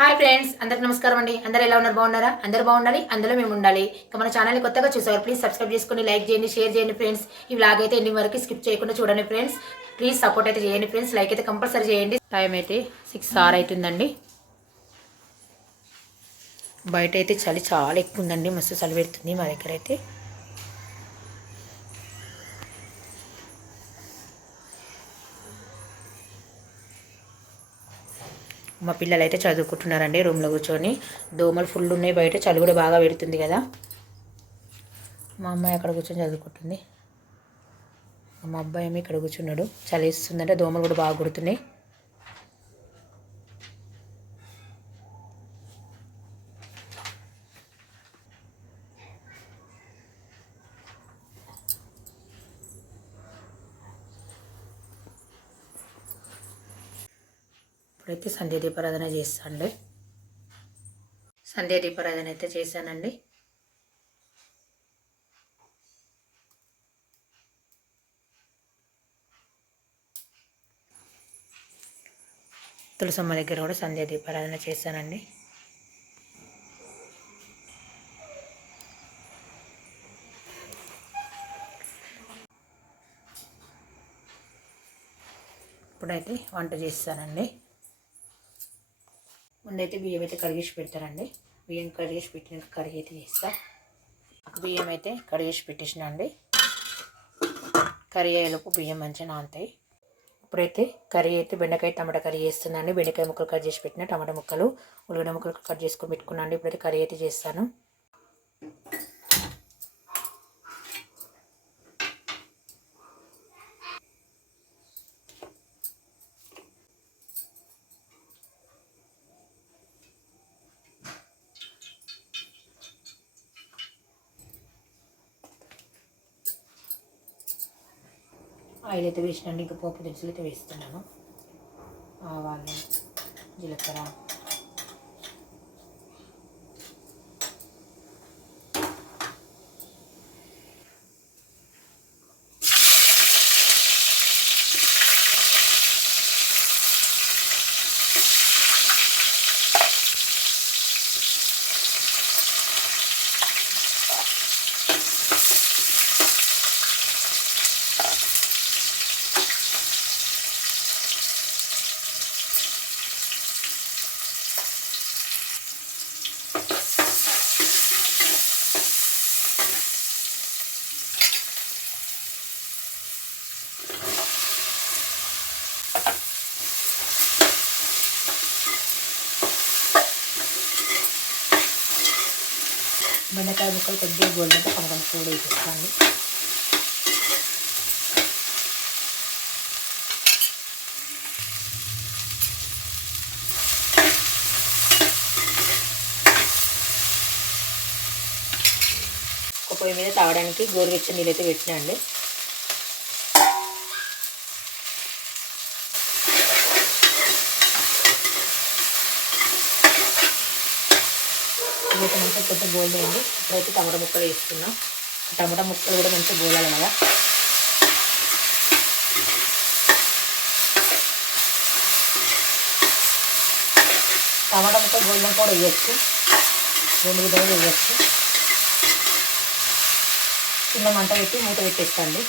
Hi friends, అందరికి నమస్కారం అండి. అందరూ ఎలా ఉన్నారు? బాగున్నారా? అందరూ బాగుండాలి, అందులో మేము ఉండాలి. ఇక మన ఛానల్ని కొత్తగా చూసేవారు ప్లీజ్ సబ్స్క్రైబ్ చేసుకుని లైక్ చేయండి, షేర్ చేయండి ఫ్రెండ్స్. ఈ వ్లాగ్ అయితే ఎండింగ్ వరకు స్కిప్ చేయకుండా చూడండి ఫ్రెండ్స్. ప్లీజ్ సపోర్ట్ అయితే చేయండి ఫ్రెండ్స్. లైక్ అయితే కంపల్సరీ చేయండి. టైం అయితే 6 hours అవుతుందండి. బయట అయితే చలి చాలా ఎక్కువ ఉందండి, మస్తు చలి పెడుతుంది మా దగ్గర అయితే. మా పిల్లలు అయితే చదువుకుంటున్నారండి రూమ్లో కూర్చొని. దోమలు ఫుల్ ఉన్నాయి బయట, చలి కూడా బాగా పెడుతుంది కదా. మా అమ్మాయి అక్కడ కూర్చొని చదువుకుంటుంది, మా అబ్బాయి ఏమో ఇక్కడ కూర్చున్నాడు. చలి వేస్తుందంటే దోమలు కూడా బాగా కుడుతున్నాయి. ఇప్పుడైతే సంధ్య దీపారాధన చేస్తాండి. సంధ్య దీపారాధన అయితే చేశానండి. తులసమ్మ దగ్గర కూడా సంధ్య దీపారాధన చేశానండి. ఇప్పుడైతే వంట చేస్తానండి. ముందైతే బియ్యం అయితే కడిగేసి పెడతానండి. బియ్యం కడిగేసి పెట్టినాక కర్రీ అయితే చేస్తా. బియ్యం అయితే కడిగేసి పెట్టేసిన అండి. కర్రీ అయ్యేలోపు బియ్యం మంచిగా నానుతాయి. ఇప్పుడైతే కర్రీ అయితే బెండకాయ టమాటా కర్రీ చేస్తుందండి. బెండకాయ ముక్కలు కట్ చేసి పెట్టిన, టమాటా ముక్కలు ఉల్లిగడ్డ ముక్కలు కట్ చేసుకొని పెట్టుకున్నాను. ఇప్పుడైతే కర్రీ అయితే చేస్తాను. ఆయిల్ అయితే వేసినండి. ఇంకా పోపు దినుసులు అయితే వేస్తున్నాను. ఆవాలు, జీలకర్ర, బెండకాయ ముక్కలు కొద్దిగా గోల్డెన్ టమాటా ముక్కలు కూడా వేసేస్తాను. ఒక పొయ్యి మీద తాగడానికి గోరువెచ్చని నీళ్ళు అయితే పెట్టినండి. మంచిగా కొంచెం గోల్డ్ అయింది. ఇప్పుడైతే టమాటా ముక్కలు వేసుకున్నాం. టమాటా ముక్కలు కూడా మంచిగా గోలాలి కదా. టమాటా ముక్కలు గోల్డెన్ కూడా వేయచ్చు, రెండు విధాలుగా వేయచ్చు. చిన్న మంట పెట్టి మూత పెట్టేస్తాండి.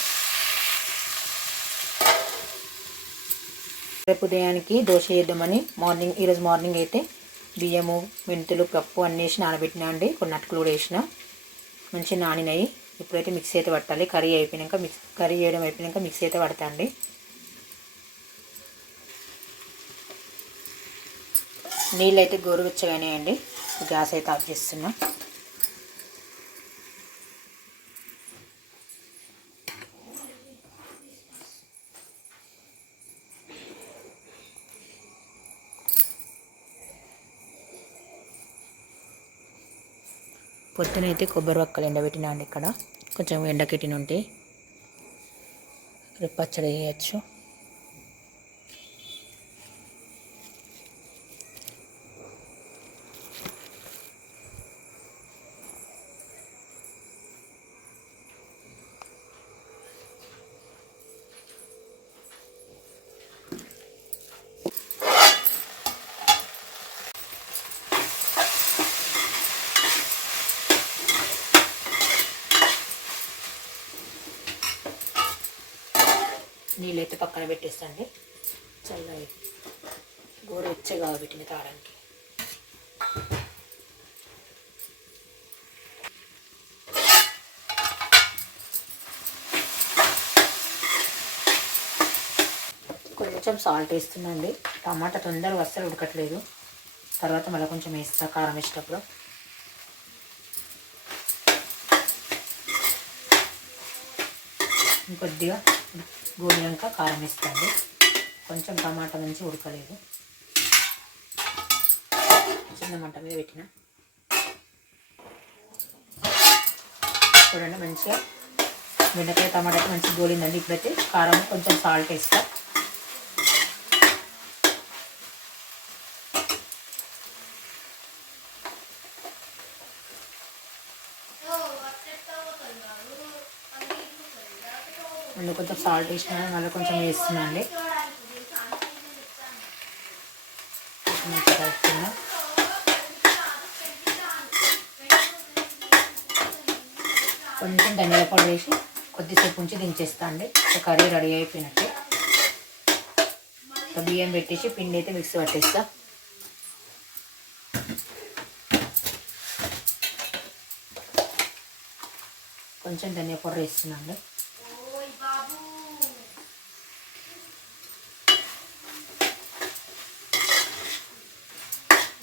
రేపు ఉదయానికి దోశ చేద్దామని ఈరోజు మార్నింగ్ అయితే బియ్యము, మెంతులు, పప్పు అన్నీ వేసి నానబెట్టినా అండి. కొన్ని అటుకులు కూడా వేసిన, మంచిగా నానినాయి. ఇప్పుడైతే మిక్సీ అయితే పట్టాలి. కర్రీ చేయడం అయిపోయాక మిక్సీ అయితే పడతా అండి. నీళ్ళు అయితే గోరువెచ్చగానే అండి. గ్యాస్ అయితే ఆఫ్ చేస్తున్నా. పొద్దునైతే కొబ్బరి వక్కలు ఎండబెట్టినా అండి. ఇక్కడ కొంచెం ఎండకెట్టిన ఉంటే రేపు పచ్చడి చేయచ్చు. నీళ్ళైతే పక్కన పెట్టేస్తండి. చల్లగా గోరువెచ్చగా పెట్టింది తాగడానికి. కొంచెం సాల్ట్ వేస్తున్నాండి. టమాటా తొందరగా అస్సలు ఉడకట్లేదు. తర్వాత మళ్ళీ కొంచెం వేస్తా కారం వేసేటప్పుడు. ఇంకొద్దిగా గోలినాక కారం వేస్తాండి. కొంచెం టమాటా మంచి ఉడకలేదు. చిన్న మంట మీద పెట్టిన చూడండి. మంచిగా బెండకాయ టమాటా మంచిగా గోలిందండి. ఇప్పుడైతే కారం కొంచెం సాల్ట్ వేస్తా. మళ్ళీ కొంచెం సాల్ట్ వేసిన మళ్ళీ కొంచెం వేస్తున్నా అండి. కొంచెం ధనియాల పౌడర్ వేసి కొద్దిసేపు ఉంచి దించేస్తా అండి. కర్రీ రెడీ అయిపోయినట్టే. బియ్యం పెట్టేసి పిండి అయితే మిక్సీ పట్టేస్తా. కొంచెం ధనియా పౌడర్ వేస్తున్నాండి.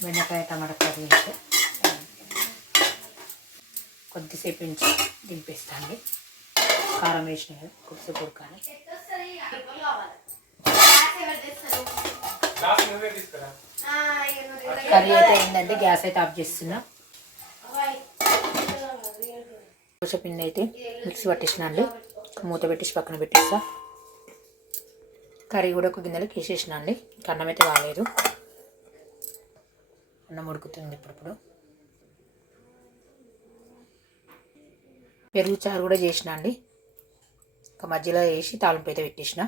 బెండకాయ టమాటా కర్రీ వేస్తే కొద్దిసేపు ఉంచి దింపేస్తాండి. కారం వేసిన కదా కొద్దిసేపు ఉడకాలి. కర్రీ అయితే అయిందండి. గ్యాస్ అయితే ఆఫ్ చేస్తున్నా. పిండి అయితే మిక్సీ పట్టేసిన అండి. మూత పెట్టేసి పక్కన పెట్టేస్తా. కర్రీ కూడా ఒక గిన్నెలో వేసేసిన అండి. అన్నం అయితే బాగాలేదు. అన్నం ఉడుకుతుంది. ఇప్పుడు పెరుగు చారు కూడా చేసిన అండి. ఇంకా మధ్యలో వేసి తాలింపు అయితే పెట్టేసిన.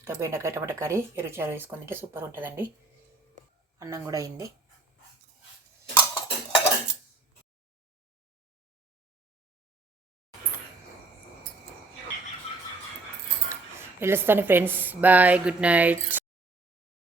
ఇంకా బెండకాయ టమాటా కర్రీ పెరుగు చారు వేసుకొని తింటే సూపర్ ఉంటుందండి. అన్నం కూడా అయింది. వెళ్ళొస్తాను ఫ్రెండ్స్. Bye, good night.